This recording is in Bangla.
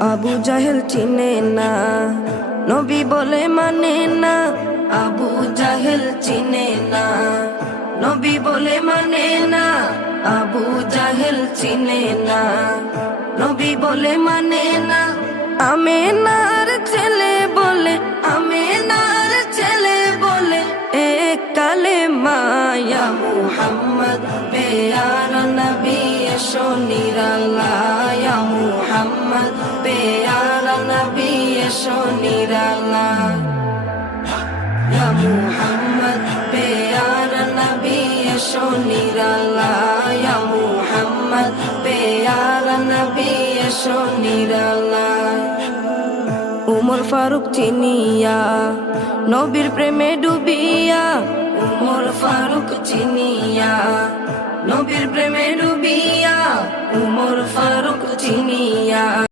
আবু জাহেল চিনে না, নবী বলে মানে না। আবু জাহেল চিনে না, নবী বলে মানে না। আবু জাহেল চিনে না, নবী বলে মানে না। আমেনার ছেলে বলে, আমেনার ছেলে বলে এক কালেমা ইয়া মুহাম্মদ পেয়ারা নবী এসো নিরালা। ইয়া মুহাম্মদ পেয়ারা নবী এসো নিরালা। ইয়া মুহাম্মদ পেয়ারা নবী এসো নিরালা। ইয়া মুহাম্মদ পেয়ারা নবী এসো নিরালা। উমর ফারুক চিনিয়া, নবীর প্রেমে ডুবিয়া। উমর ফারুক চিনিয়া, নবীর প্রেমে ডুবিয়া। উমর ফারুক চিনিয়া।